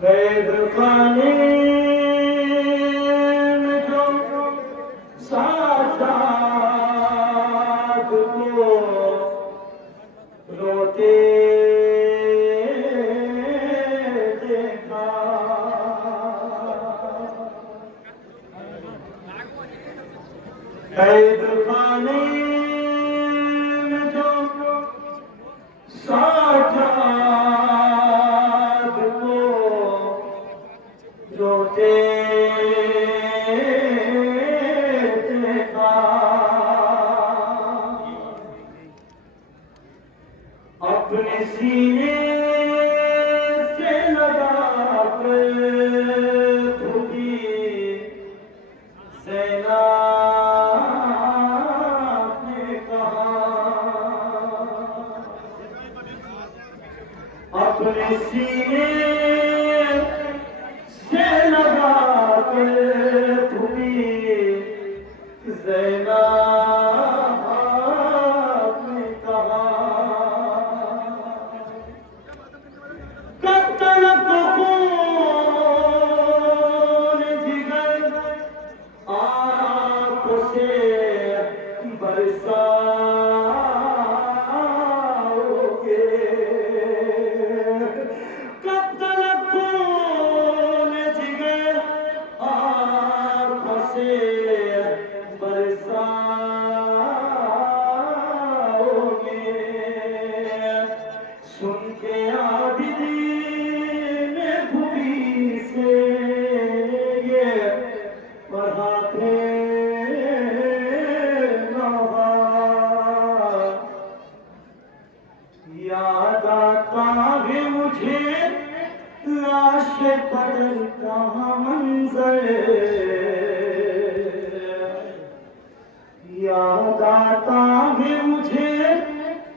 कैद खाने में जो साजाद को रोते देखा, कैद खाने में जो साजाद को रोते देखा, अपने सीने से लगा कर झुकी सेना ने कहा, अपने सीने से लगा कर झुकी सेना ने कहा, आँखों से बरसाओगे, कब तक खून जिगर आँखों से बरसाओगे, सुन के आबिदीन भूमि से ये पढ़ाते याद आता है मुझे लाश बदल का मंजर, याद आता है मुझे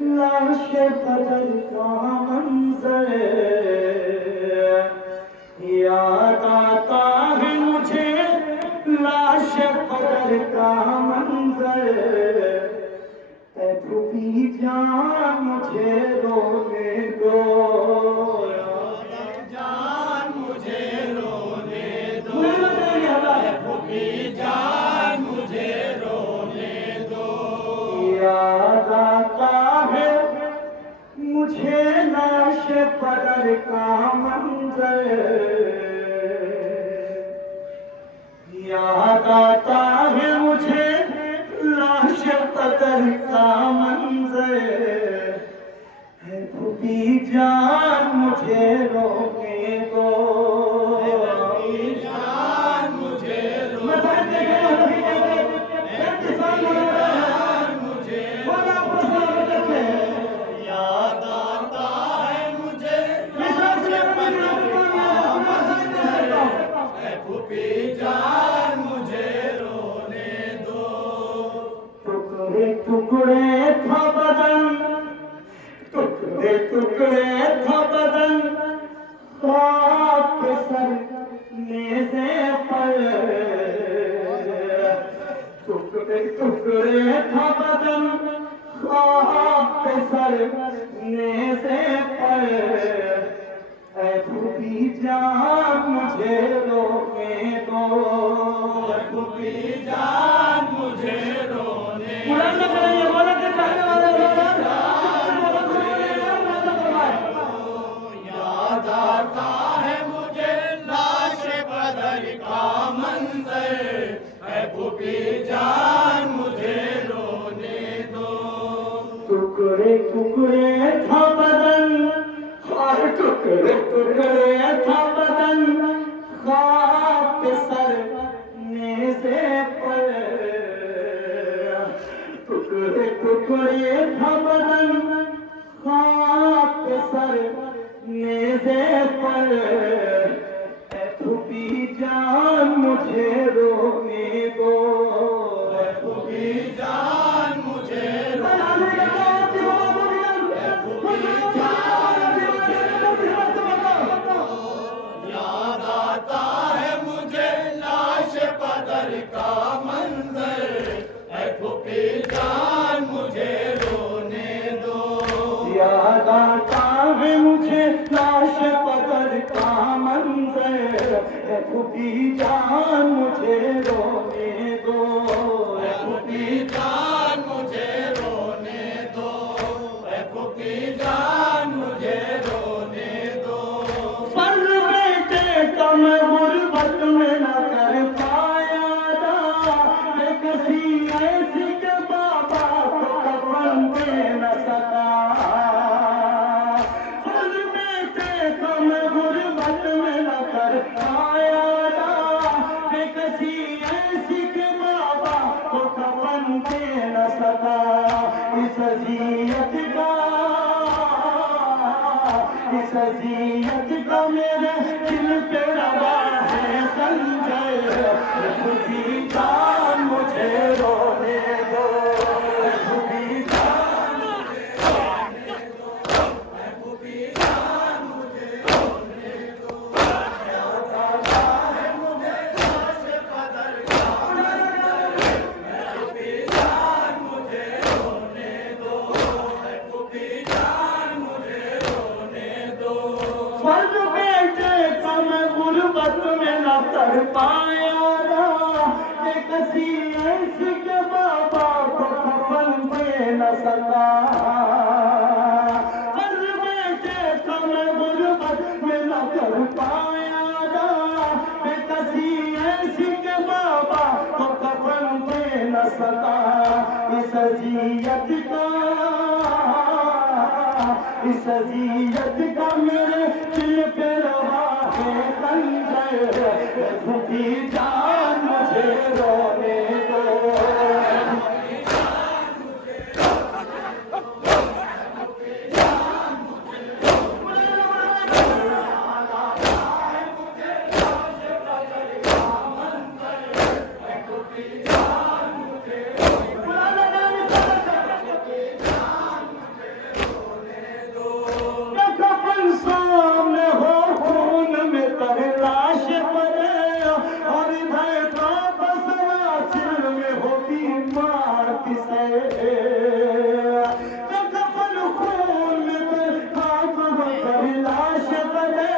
लाश बदल का मंजर, याद आता है मुझे लाश बदल का मंजर, डूबी जान मुझे रोने दो, जान मुझे रोने दो, डूबी जान मुझे रोने दो। याद आता है मुझे लाश बदल का मंजर, याद आता है मुझे लाश बदल का मंजर, है डूबी जान मुझे रोने दो, जान मुझे याद आता है मुझे डूबी जान मुझे रोने दो। टुकड़े टुकड़े था बदन, टुकड़े टुकड़े था बदन, खाक सर नेज़े पर, टुकड़े टुकड़े था बदन, खाक सर नेज़े पर, ऐ डूबी जान मुझे रोने दो, डूबी जान मुझे रोने याद आता है मुझे लाश बदल का मंजर, है डूबी जान मुझे रोने दो। टुकड़े टुकड़े था बदन, हर टुकड़े टुकड़े था बदन, खाक सर नेज़े पर, टुकड़े टुकड़े था बदन, खाक सर नेज़े पर, डूबी जान मुझे रोने दो, डूबी जान मुझे याद आता है मुझे लाश बदल का मंजर, है डूबी जान मुझे रोने दो। याद आता है मुझे लाश बदल का मंजर, खुदी जान मुझे रोने दो, खुदी जान मुझे रोने दो, खुदी जान मुझे रोने दो। फर्ज बेटे का मैं गुर्बत में न कर पाया था, किसी ऐसी के बाबा को कफन दे न सका। फर्ज बेटे का मैं गुर्बत में न कर पाया था, किसी ऐसी के बाबा को कफन दे न सका। इस अज़ियत का, इस अज़ियत का मेरे दिल पे रवा है खंजर, खुदी जान मुझे रोने दो, खुदी जान मुझे रोने दो, खुदी जान मुझे रोने दो। आता है मुझे लाश कदर का मंजर, खुदी जान मुझे रोने दो, खुदी जान मुझे रोने दो। फर्ज बेटे का मैं गुर्बत में न कर पाया था, किसी ऐसी के बाबा को कफन दे न सका। फर्ज बेटे का मैं गुर्बत में न कर पाया था, किसी ऐसी के बाबा को कफन दे न सका। इस अज़ियत का, इस अज़ियत का मेरे दिल पे रवा है खंजर, खुदी जान मुझे रोने दो, खुदी जान मुझे कफन सामने हो, खून में तर लाश पड़े, और इधर का बसवा सिर में हो बीमार पिसे। कफन खून में तर लाश पड़े,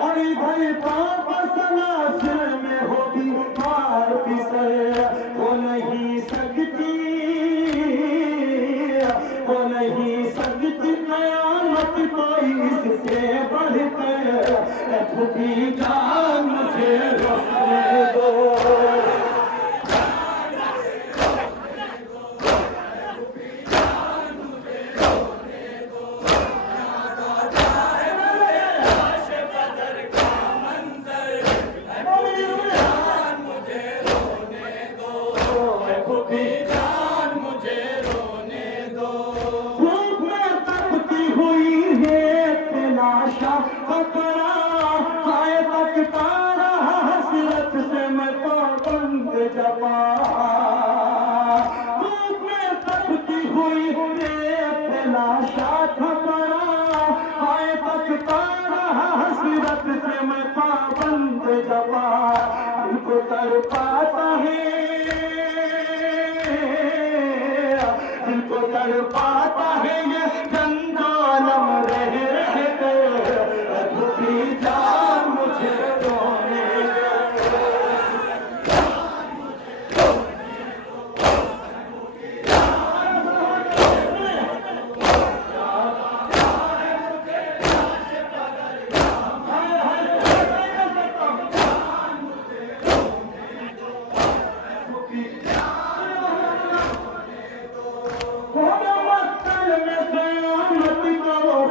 और इधर का बसवा सिर में हो बीमार पिसे। हो नहीं सकती, हो नहीं सकती कयामत कोई इससे बढ़कर, खुदी जान मुझे रोने दो। लाश कदर का मंजर, खुदी जान मुझे रोने दो, खुदी जान मुझे रोने दो। धूप में तपती हुई है तलाशा खतरा, हाय तकता रहा हसरत से मैं पाबंद जबा। धूप में तपती हुई है तलाशा खतरा, हाय तकता रहा हसरत से मैं पाबंद जबा। उनको तर पाता है, इनको कर पाता है ये जंजालम रह रह कर, खुदी जान मुझे रोने दो।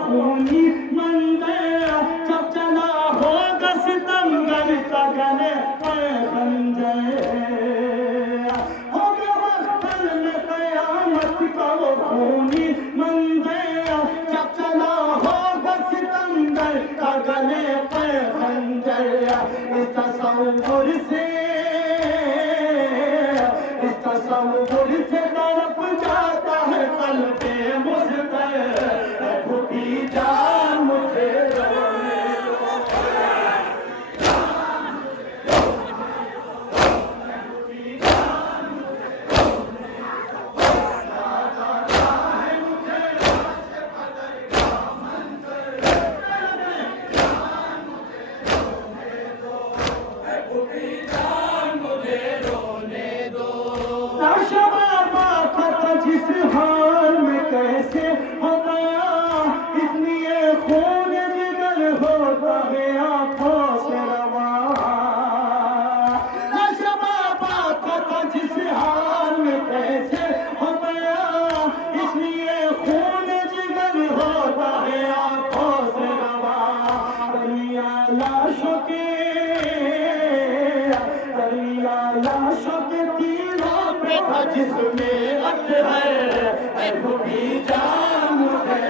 खूनी मंजर जब चला होगा सितमगर का गले पे खंजर, होगा वक्त में कयामत का वो खूनी मंजर जब चला होगा सितमगर का गले पे खंजर। इस तसव्वुर से, इस तसव्वुर से तड़प जाता है क़ल्बे मुज़्तर, खुदी जान मुझे रोने दो। लाशों के तलिया लाशों के तीरों पे था जिसमें अट है भी जान मुझे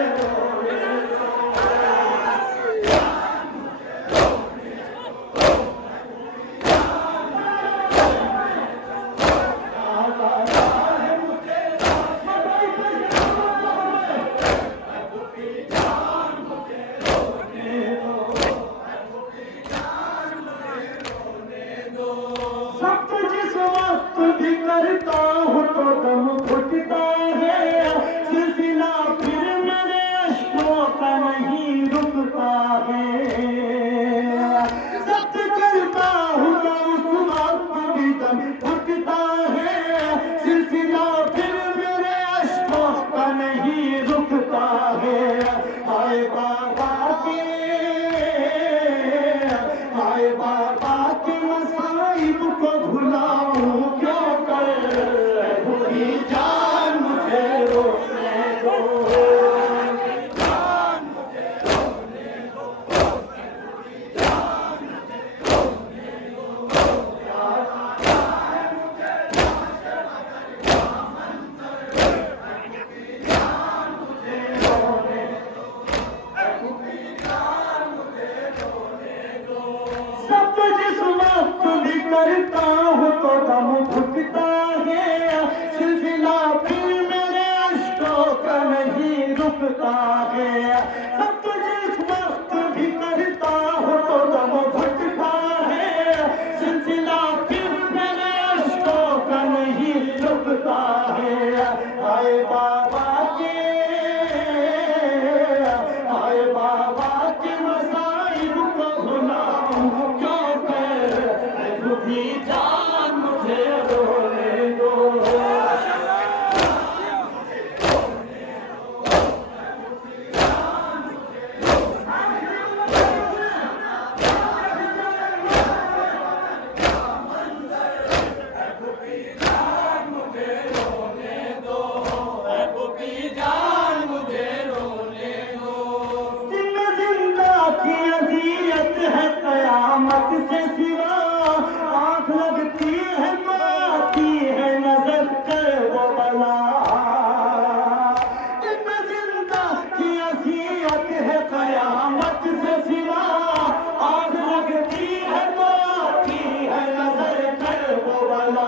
सब जिस वक्त भी करता हूँ तो दम घुटता है सिलसिला फिर मेरे अश्कों का नहीं रुकता है सब करता हूँ तो उस वक्त भी दम घुटता है सिलसिला फिर मेरे अश्कों का नहीं रुकता है हाय बाबा के हाय बाबा के मसाइब को भुलाऊं क्यों कर भूली जान मुझे रोने दो सब जिस वक्त भी करता हूँ तो दम घुटता है सिलसिला फिर मेरे अश्कों का नहीं रुकता है सब जिस वक्त भी करता हूँ तो दम घुटता है सिलसिला फिर मेरे अश्कों का नहीं रुकता है हाय बाबा के हाय बाबा के मसाइब को भुलाऊं क्यों कर भी जान मुझे रोने दो कयामत से सिवा आँख लगती है बाती है नजर कर वो बला जिंदा जिंदा की असीयत है कयामत से सिवा आँख लगती है बाती है नजर कर वो बला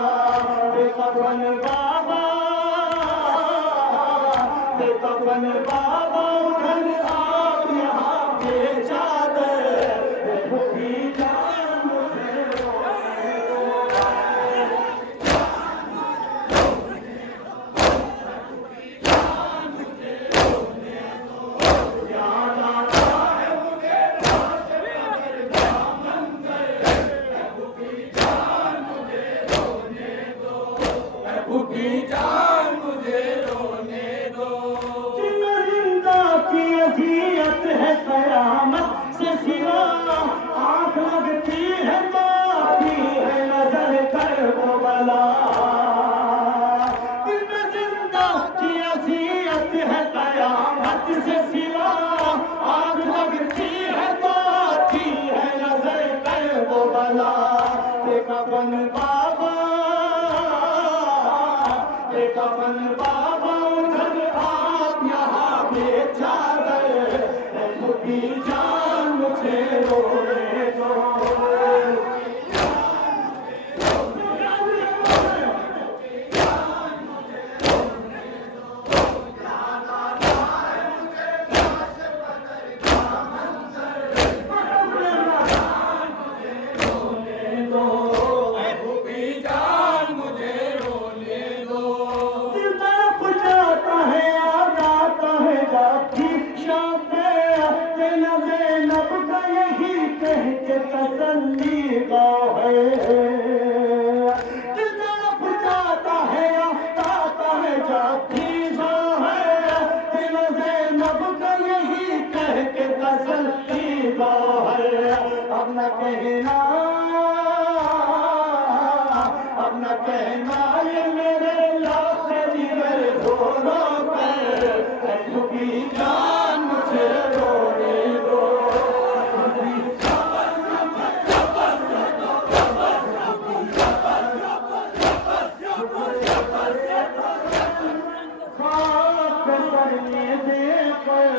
बेकफन बाबा बेकफन बाबा उधर आप यहाँ पे चादर है कयामत से सिवा आँख लगती है बाकी है नजर कर वो बला जिंदा की असीयत है कयामत से सिवा आँख लगती है बाकी है नजर कर वो बला बेकफन बाबा बेकफन बाबा उधर आप यहाँ बेचा गए की जान मुझे रोने दो तसल्ली गाँव है दिल तड़प जाता है आता है जाती गाँव है दिल ज़ैनब का यही कह के तसल्ली गाँव है अब न कहना